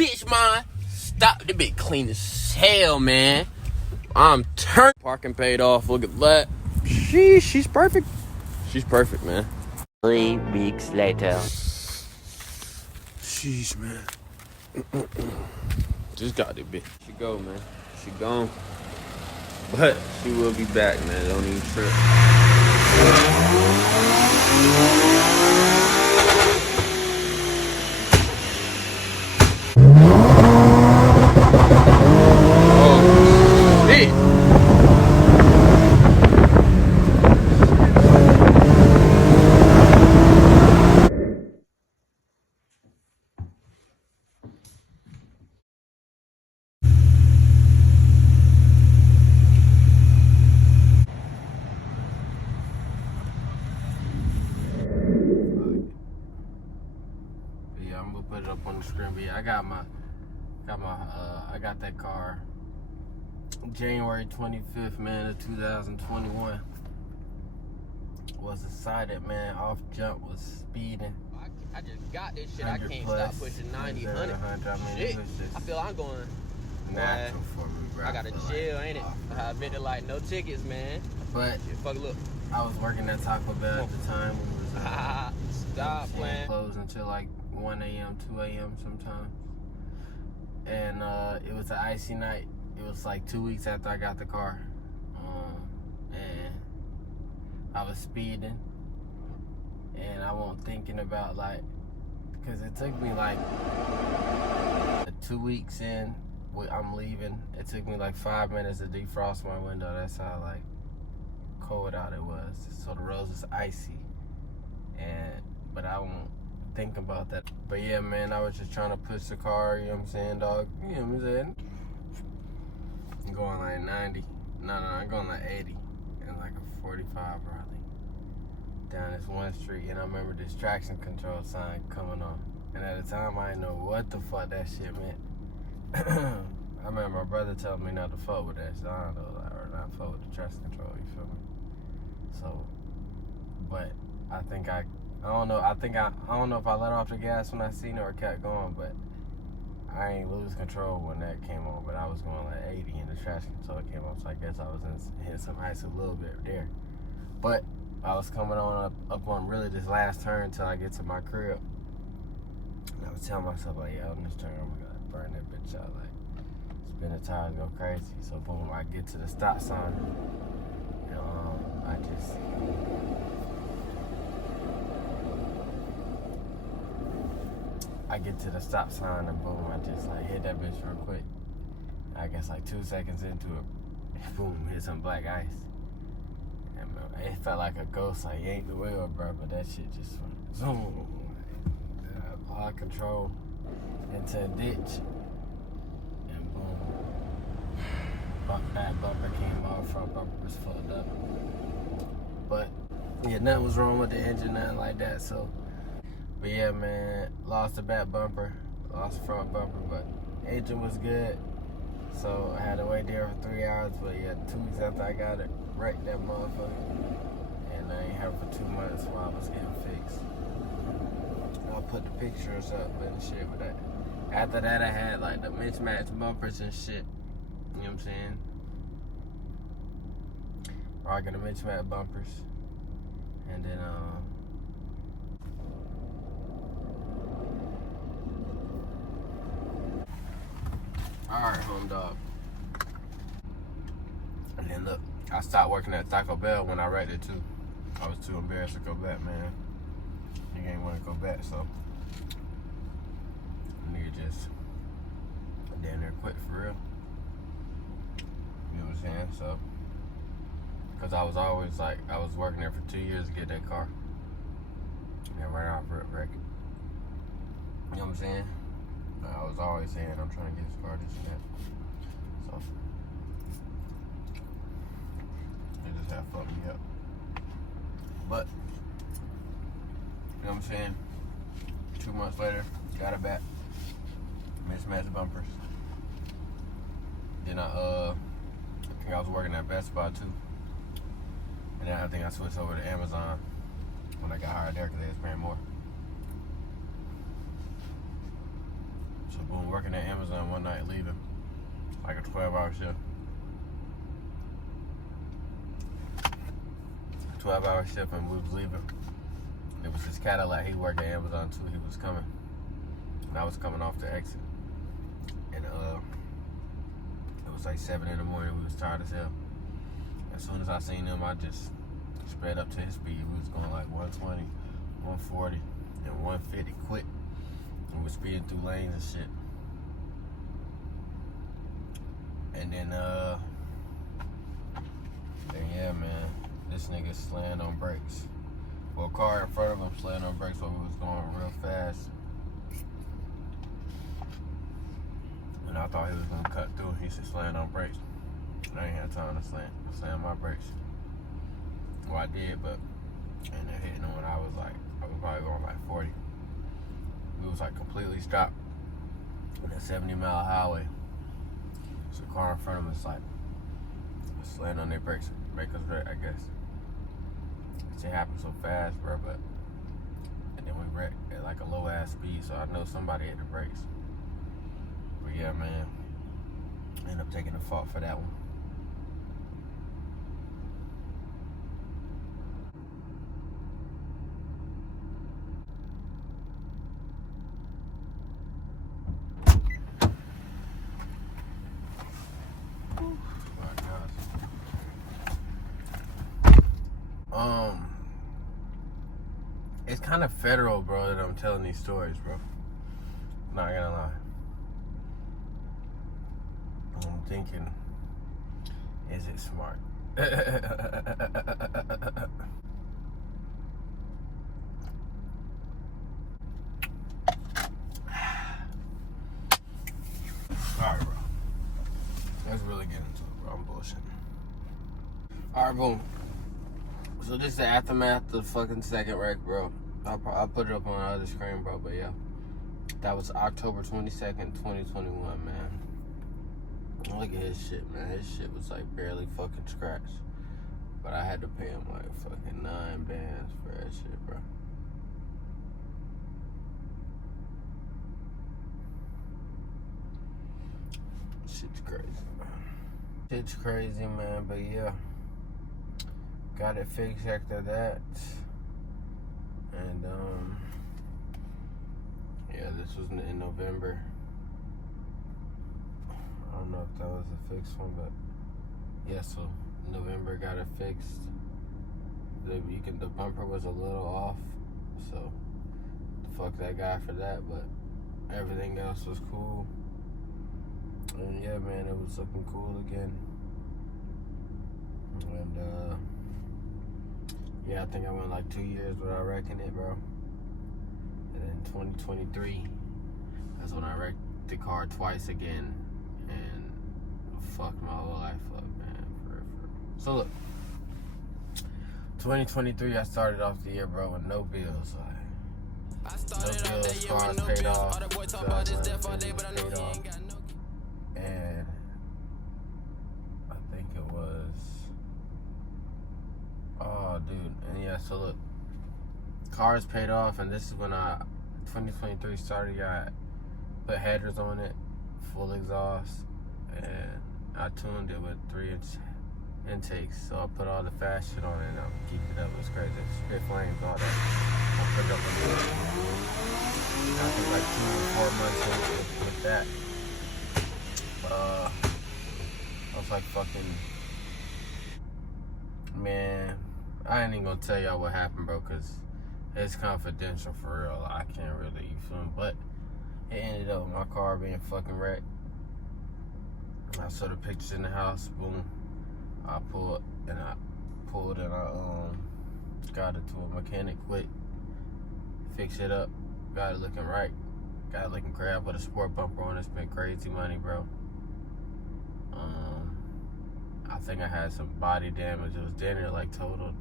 bitch mine. Stop, the bitch clean as hell, man. I'm turned. Parking paid off, look at that. She's perfect. She's perfect, man. 3 weeks later. Sheesh, man. Just got it, bitch. She go, man. She gone. But she will be back, man. Don't even trip. Oh, shit. I'm gonna put it up on the screen. But yeah, I got that car January 25th, man, of 2021. Was excited, man. Off jump, was speeding. I just got this shit. I can't stop pushing 90, 100. Shit. I feel I'm going. Natural for me, bro. I got to chill, ain't it? I been to like no tickets, man. But shit, fuck, look. I was working at Taco Bell at the time. It was, stop playing. Closed until like 1 a.m., 2 a.m. sometimes. And it was an icy night. It was like 2 weeks after I got the car. And I was speeding. And I wasn't thinking about like, because it took me like 2 weeks in, I'm leaving. It took me like 5 minutes to defrost my window. That's how like cold out it was. So the roads was icy. But I won't think about that. But yeah, man, I was just trying to push the car, you know what I'm saying, dog? You know what I'm saying? I'm going like 90. No, I'm going like 80. And like a 45 probably. Down this one street. And I remember this traction control sign coming on. And at the time, I didn't know what the fuck that shit meant. I remember my brother telling me not to fuck with that shit. I don't know, or not fuck with the traction control, you feel me? So, but I think I don't know if I let off the gas when I seen it or kept going, but I ain't lose control when that came on. But I was going like 80 and the traction control came on, so I guess I was hitting some ice a little bit there. But I was coming on up on really this last turn until I get to my crib. And I was telling myself, like, yeah, on this turn, I'm gonna burn that bitch out, like, spin the tires, go crazy. So boom, I get to the stop sign. You know, I get to the stop sign and boom, I just like hit that bitch real quick. I guess like 2 seconds into it, boom, hit some black ice. And it felt like a ghost, like yanked the wheel, bro, but that shit just went zoom. Lost control into a ditch. And boom. Back bumper came off, front bumper was fucked up. But yeah, nothing was wrong with the engine, nothing like that, so. But yeah, man, lost the back bumper, lost the front bumper, but engine was good. So I had to wait there for 3 hours, but yeah, 2 weeks after I got it, wrecked that motherfucker. And I ain't have it for 2 months while I was getting fixed. I'll put the pictures up and shit with that. After that, I had like the mismatched bumpers and shit. You know what I'm saying? Rocking the mismatched bumpers. And then, alright, home dog. And then look, I stopped working at Taco Bell when I wrecked it too. I was too embarrassed to go back, man. Nigga ain't want to go back, so nigga just down there quit for real. You know what I'm saying? So, cause I was always like, I was working there for 2 years to get that car. And right off wreck it. You know what I'm saying? I was always saying I'm trying to get this car, this and that. So they just have fucked me up. But you know what I'm saying? 2 months later, got it back. Mismatched bumpers. Then I think I was working at Best Buy too. And then I think I switched over to Amazon when I got hired there because they was paying more. So We were working at Amazon one night, leaving like a 12-hour shift. 12-hour shift, and we was leaving. It was this Cadillac. He worked at Amazon too. He was coming, and I was coming off the exit. And it was like 7 in the morning. We was tired as hell. As soon as I seen him, I just sped up to his speed. We was going like 120, 140, and 150 quick. And we was speeding through lanes and shit. And then yeah, man, this nigga slammed on brakes. Well, a car in front of him slammed on brakes while we was going real fast. And I thought he was gonna cut through. He said slam on brakes. I ain't had time to slam my brakes. Well, I did, but and it hitting him when I was probably going like 40. We was like completely stopped on a 70-mile highway. So the car in front of us like slammed on their brakes, make us wreck, I guess. It happened so fast, bro, and then we wrecked at like a low ass speed, so I know somebody hit the brakes. But yeah, man, I ended up taking the fault for that one. It's kind of federal, bro, that I'm telling these stories, bro. Not gonna lie. I'm thinking, is it smart? Alright, bro. Let's really get into it, bro. I'm bullshitting. Alright, boom. So this is the aftermath of the fucking second wreck, bro. I'll put it up on the other screen, bro, but yeah. That was October 22nd, 2021, man. Look at his shit, man. His shit was like barely fucking scratched. But I had to pay him like fucking 9 bands for that shit, bro. Shit's crazy, man. Shit's crazy, man, but yeah. Got it fixed after that. And yeah, this was in November. I don't know if that was a fixed one, but yeah, so November got it fixed. The bumper was a little off, so fuck that guy for that, but everything else was cool. And yeah, man, it was looking cool again. And yeah, I think I went like 2 years without wrecking it, bro. And then 2023, that's when I wrecked the car twice again. And fucked my whole life up, man. For. So look, 2023, I started off the year, bro, with no bills. Like, no bills, cars paid off. Paid off. And I think it was, oh, dude. And yeah, so look, cars paid off, and this is when 2023 started. I put headers on it, full exhaust, and I tuned it with 3-inch intakes. So I put all the fast shit on it, and I'm keeping it up. It was crazy. Spit flames, all that. I put it up on it. I think like 2 or 4 months with that. I was like fucking, man, I ain't even gonna tell y'all what happened, bro, because it's confidential for real. I can't really, you feel me? But it ended up with my car being fucking wrecked. I saw the pictures in the house, boom. I pulled and I got it to a mechanic quick, fixed it up, got it looking right, got it looking great. I put a sport bumper on it, spent crazy money, bro. I think I had some body damage. It was damn near like totaled,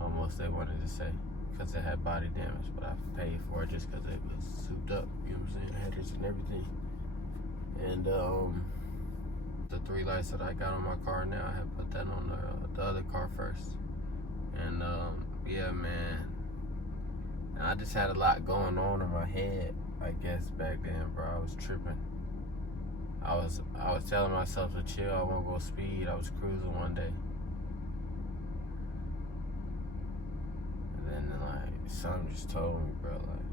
almost, they wanted to say, because it had body damage, but I paid for it just because it was souped up, you know what I'm saying, headers and everything. And the 3 lights that I got on my car now, I had put that on the other car first. And yeah, man, I just had a lot going on in my head, I guess back then, bro, I was tripping. I was telling myself to chill. I won't go speed. I was cruising one day, and then like something just told me, bro, like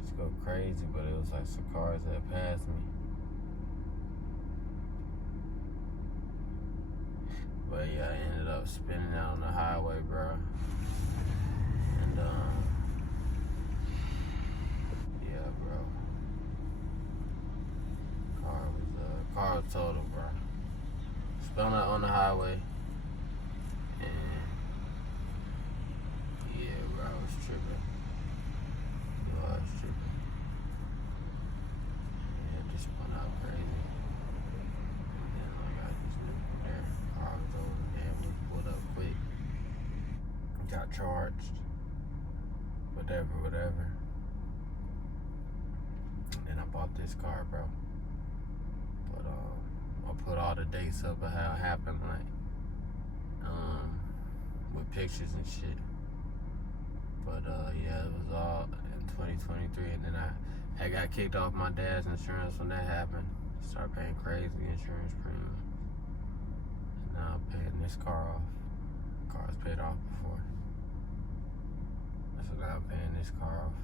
just go crazy. But it was like some cars that passed me. But yeah, I ended up spinning out on the highway, bro. And yeah, bro. Car was total, bro. Spun out on the highway. And yeah, bro, I was tripping. I was tripping. Yeah, just spun out crazy. And then like I just knew from there, car was over, and we pulled up quick. Got charged. Whatever. And then I bought this car, bro. But I put all the dates up of how it happened, like with pictures and shit. But yeah, it was all in 2023, and then I got kicked off my dad's insurance when that happened. Started paying crazy insurance premium. And now I'm paying this car off. The car's paid off before. So now I'm paying this car off.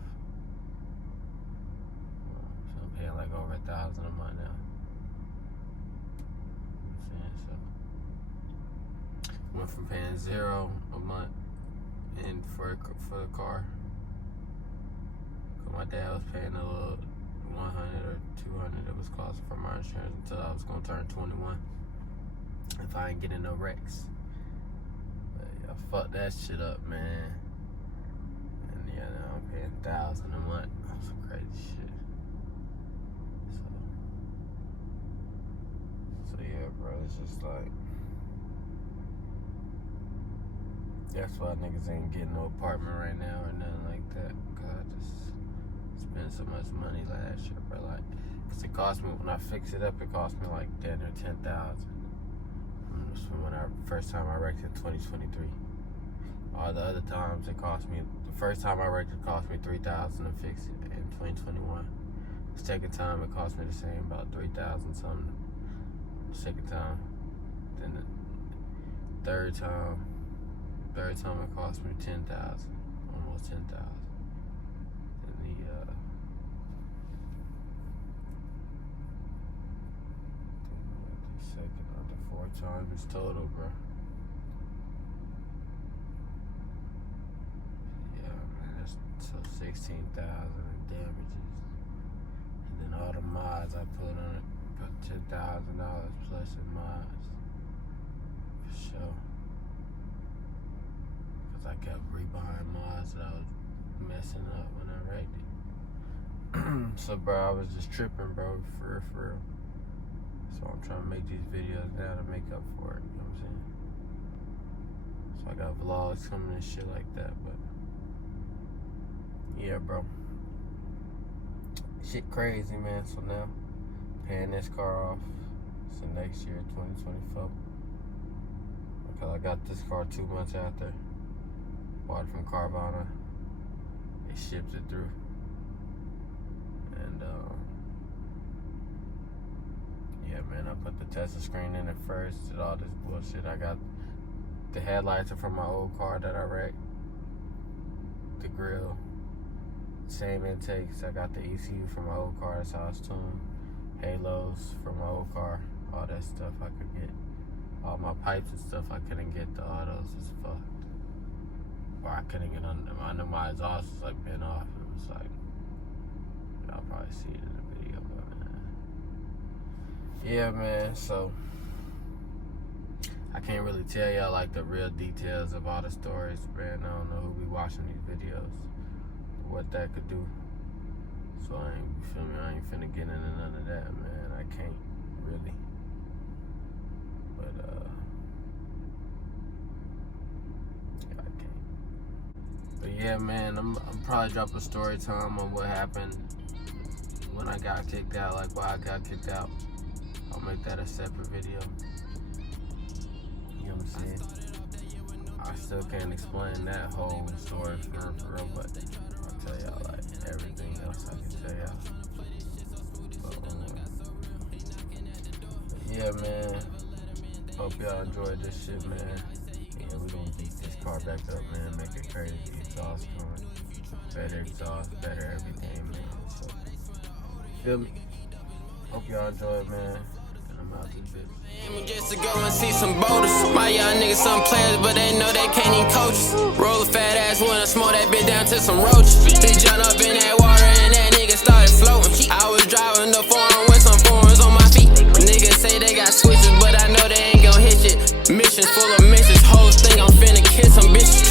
So I'm paying like over $1,000 a month now. So went from paying $0 a month and for the car. Cause my dad was paying a little $100 or $200 it was costing for my insurance until I was gonna turn 21. If I ain't getting no wrecks. But yeah, fuck that shit up, man. And yeah, now I'm paying $1,000 a month. That's some crazy shit. So yeah, bro, it's just like, that's why niggas ain't getting no apartment right now or nothing like that. Cause I just spent so much money last year, bro. Like, cause it cost me, when I fixed it up, it cost me like $10,000 or $10,000. From when first time I wrecked in 2023. All the other times it cost me, the first time I wrecked it cost me $3,000 to fix it in 2021. The second time it cost me the same, about $3,000 something. The second time. Then the third time it cost me $10,000, almost $10,000. Then the second under 4 times total, bro. Yeah, man, that's so $16,000 in damages. And then all the mods I put on it, put $10,000 plus in mods. For sure. Cause I kept rebuying mods that I was messing up when I wrecked it. So bro, I was just tripping, bro, for real. So I'm trying to make these videos now to make up for it, you know what I'm saying? So I got vlogs coming and shit like that, but yeah, bro. Shit crazy, man. So now, paying this car off. So next year, 2024. Because I got this car 2 months after. Bought it from Carvana. They shipped it through. And yeah, man, I put the Tesla screen in it first. Did all this bullshit. I got the headlights are from my old car that I wrecked. The grill, same intakes. I got the ECU from my old car. That's how I was tuned. Halos from my old car. All that stuff I could get. All my pipes and stuff I couldn't get. The autos is fucked. Or I couldn't get on them. I know my exhaust was like bent off. It was like, y'all probably see it in the video, but yeah, man. So I can't really tell y'all like the real details of all the stories, man. I don't know who be watching these videos, what that could do. So I ain't, you feel me? I ain't finna get into none of that, man. I can't really. But yeah, I can't. But yeah, man, I'm probably dropping a story time on what happened when I got kicked out, like why I got kicked out. I'll make that a separate video. You know what I'm saying? I still can't explain that whole story for real, but I'll tell y'all like everything else I can tell y'all. Yeah, man. Hope y'all enjoyed this shit, man. Yeah, we gonna beat this car back up, man. Make it crazy. Exhaust going. Better exhaust, better everything, man. So, feel me? Hope y'all enjoy it, man. And I'm out this bitch. Just to go and see some boulders. My young niggas some players, but they know they can't even coach us. Roll a fat ass one and smoke that bitch down to some roaches. He jumped up in that water and that nigga started floating. I was driving the foreign with some foreigns on my feet. Niggas say they got switches, but I know they ain't gon' hit shit. Missions full of missions, whole thing I'm finna kiss some bitches.